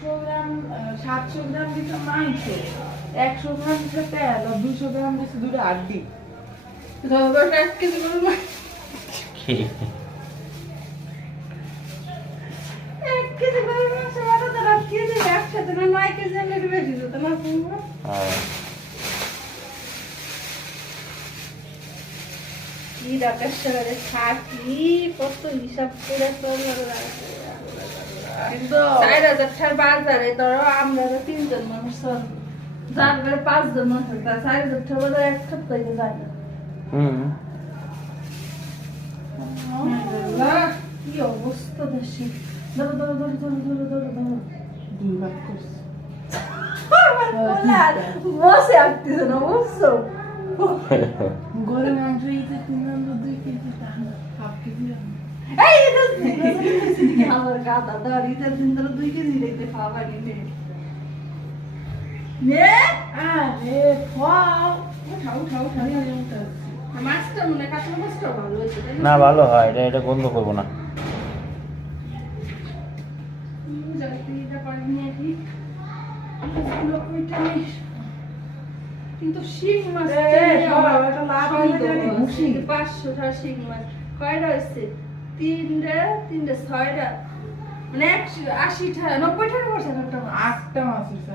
গ্রাম 700 গ্রাম দিতে মাংস, 100 গ্রাম দিতে তেল, আর 200 গ্রাম দিতে দুটো আড্ডি। ধরো 1 কেজি করে মাংস, 1 কেজি করে মাংস বাটা তো 8 কেজি, একসাথে না 9 কেজি আনলে একটু বেশি হতো না তোমরা? কি রাকেশ শহরে থাকি, কত হিসাব করে কিন্তু 4,000 টাকার বাজারে ধরো আমরা তো 3 জন মানুষ চলবো, যার ঘরে 5 জন মানুষ থাকে, 4,000 টাকা বাজারে এক সপ্তাহে যায় না। আল্লাহ, কি অবস্থা দেশে। ধরো ধরো ধরো ধরো ধরো ধরো ধরো 2 লাখ করছে। বসে আসতেছে না বুঝছো? গরুর মাংস ইতে 2 কেজি টাকা, হাফ কেজি আনো। এই এটা কি আমার গাদা দাঁড়িয়ে দিন ধরে 2 কেজি রেখে খাওয়া নিলে নে আরে ফাও, উঠাও উঠাও উঠাও নিয়ে উঠা। মাছটা মনে কাঁচা মাছটা ভালো হয়েছে তাই না ভালো হয়, এটা গন্ধ করবো না। এটা করে নিয়ে কি কিন্তু শিং মাছ সবাই একটা লাভ হয়ে জানি খুশি। 500 টাকা শিং মাছ কয়টা হয়েছে? তিনটা 6টা, মানে 180 টাকা 90 টাকা পড়ছে একটা মাছ। 8টা মাছ হইছে।